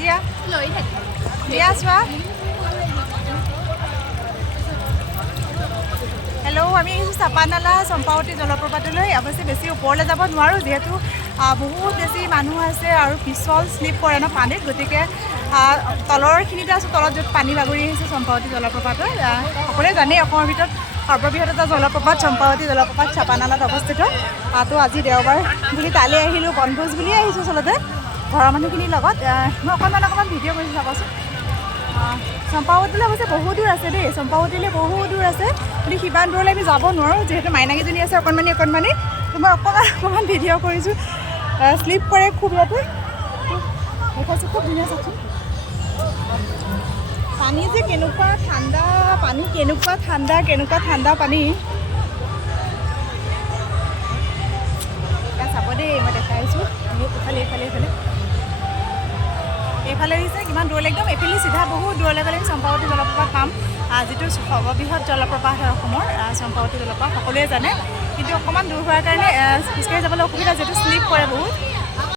দিয়া দিয়া চোৱা হেল্ল' আমি আহিছোঁ চাপানালা চম্পাৱতী জলপ্ৰপাতলৈ অৱশ্যে বেছি ওপৰলৈ যাব নোৱাৰোঁ যিহেতু বহুত বেছি মানুহ আছে আৰু পিছল শ্লিপ কৰে ন পানীত গতিকে তলৰখিনিতে আছোঁ তলত য'ত পানী বাগৰি আহিছে চম্পাৱতী জলপ্ৰপাতৰ সকলোৱে জানেই অসমৰ ভিতৰত সৰ্ববৃহৎ এটা জলপ্ৰপাত চম্পাৱতী জলপ্ৰপাত চাপানালাত অৱস্থিত তো আজি দেওবাৰ বুলি তালৈ আহিলোঁ বনভোজ বুলিয়ে আহিছোঁ আচলতে ঘৰৰ মানুহখিনিৰ লগত মই অকণমান ভিডিঅ' কৰিছোঁ চাবচোন চম্পাৱতীলৈ অৱশ্যে বহুত দূৰ আছে দেই চম্পাৱতীলৈ বহুত দূৰ আছে কিন্তু সিমান দূৰলৈ আমি যাব নোৱাৰোঁ যিহেতু মাইনাকেইজনী আছে অকণমানি তো মই অকণমান ভিডিঅ' কৰিছোঁ শ্লিপ কৰে খুব ইয়াতে দেখাইছোঁ খুব ধুনীয়া চাওকচোন পানী যে কেনেকুৱা ঠাণ্ডা পানী কেনেকুৱা ঠাণ্ডা পানী চাব দেই মই দেখাইছোঁ এইফালে আহিছে কিমান দূৰলৈ একদম এইফালে চিধা বহুত দূৰলৈ গ'লে চম্পাৱতী জলপ্ৰপাত পাম যিটো সৰ্ববৃহৎ জলপ্ৰপাত হয় অসমৰ চম্পাৱতী জলপ্ৰপাত সকলোৱে জানে কিন্তু অকণমান দূৰ হোৱাৰ কাৰণে খোজকাঢ়ি যাবলৈ অসুবিধা যিহেতু শ্লিপ কৰে বহুত